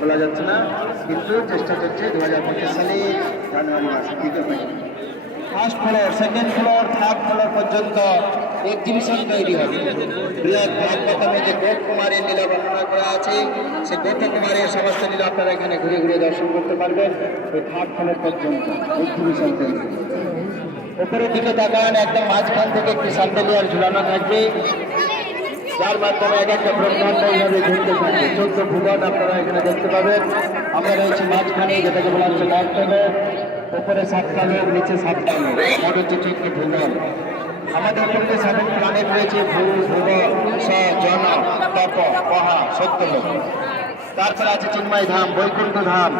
বলা যাচ্ছে না, কিন্তু চেষ্টা চলছে 2025 সালে জানুয়ারি মাসে। ঠিক আছে, first floor, second floor, third floor পর্যন্ত এক্সিবিশন তৈরি হবে। বৃহৎ ভাগবতমে যে গোপ কুমারের লীলা বর্ণনা করা আছে, সে গোপ কুমারের সমস্ত লীলা আপনারা এখানে ঘুরে ঘুরে দর্শন করতে পারবেন। ওই থার্ড ফ্লোর পর্যন্ত এক্সিবিশন তৈরি। উপরের দিকে তাকান, একদম মাঝখান থেকে একটি স্যান্ডেলিয়ার ঝুলানো থাকবে, যার মাধ্যমে এক একটা ব্রহ্মাণ্ড এইভাবে ঘুরতে থাকবে। 14 ভুবন আপনারা এখানে দেখতে পাবেন। আমরা রয়েছি মাঝখানে, যেটাকে বলা হচ্ছে নর্থলোক। উপরে 7টা লোক, নিচে 7টা লোক, মোট হচ্ছে 14 ভুবন। আমাদের মধ্যে 7 প্ল্যানেট রয়েছে: ভূ, ভুব, স, জন, তপ, পহা, 70 লোক। তারপরে আছে চিন্ময় ধাম, বৈকুণ্ঠ ধাম।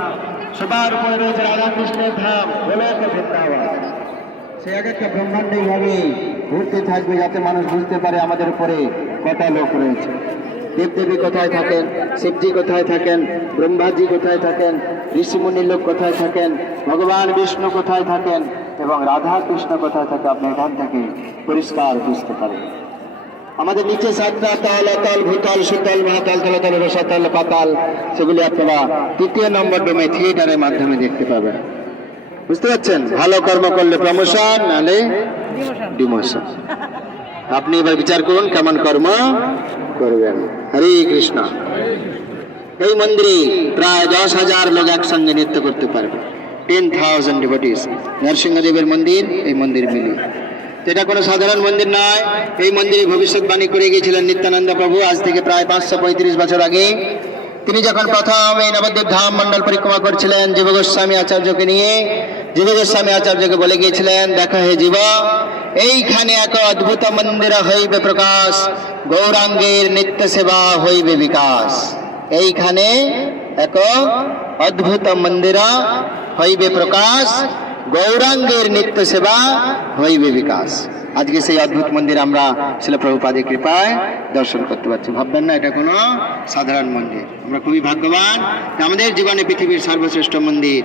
সবার উপরে রয়েছে রাধাকৃষ্ণের ধাম, গোলক বৃন্দাবন। সে এক একটা ব্রহ্মাণ্ড এইভাবে ঘুরতে থাকবে, যাতে মানুষ বুঝতে পারে আমাদের উপরে কটা লোক রয়েছে। দেবদেবী কোথায় থাকেন, শিবজি কোথায় থাকেন, ব্রহ্মাজি কোথায় থাকেন, ঋষিমুনির লোক কোথায় থাকেন, ভগবান বিষ্ণু কোথায় থাকেন এবং রাধা কৃষ্ণ কোথায় থাকে, আপনি এখান থেকে পরিষ্কার বুঝতে পারেন। আমাদের নিচে 7টা তল, অতল, ভূতল, সুতল, মহাতল, তলতল, রসাতল, পাতাল, সেগুলি আপনারা 3য় নম্বর ডোমে থিয়েটারের মাধ্যমে দেখতে পাবেন। বুঝতে পারছেন? ভালো কর্ম করলে প্রমোশন, নালে ডিমোশন। আপনি এবার বিচার করুন কেমন কর্ম করবেন। হরে কৃষ্ণ। এই মন্দিরে প্রায় 10,000 লোক একসঙ্গে নৃত্য করতে পারবে। 10,000 ডিভোটিস। নরসিংহদেবের মন্দির, এই মন্দির মিলিয়ে। এটা কোনো সাধারণ মন্দির নয়। এই মন্দিরে ভবিষ্যৎবাণী করে গিয়েছিলেন নিত্যানন্দ প্রভু আজ থেকে প্রায় 535 বছর আগে। তিনি যখন প্রথম এই নবদ্বীপ ধাম মন্ডল পরিক্রমা করছিলেন জীব গোস্বামী আচার্যকে নিয়ে, জীব গোস্বামী আচার্যকে বলে গিয়েছিলেন, দেখো হে জীব, এইখানে এক অদ্ভুত মন্দির হইবে প্রকাশ, গৌরাঙ্গের নিত্য সেবা হইবে বিকাশ। এইখানে এক অদ্ভুত মন্দির হইবে প্রকাশ, গৌরাঙ্গের নিত্য সেবা হইবে বিকাশ। আজকে সেই অদ্ভুত মন্দির আমরা শিল প্রভুপাদের কৃপায় দর্শন করতে পারছি। ভাববেন না এটা কোনো সাধারণ মন্দির। আমরা খুবই ভাগ্যবান, আমাদের জীবনে পৃথিবীর সর্বশ্রেষ্ঠ মন্দির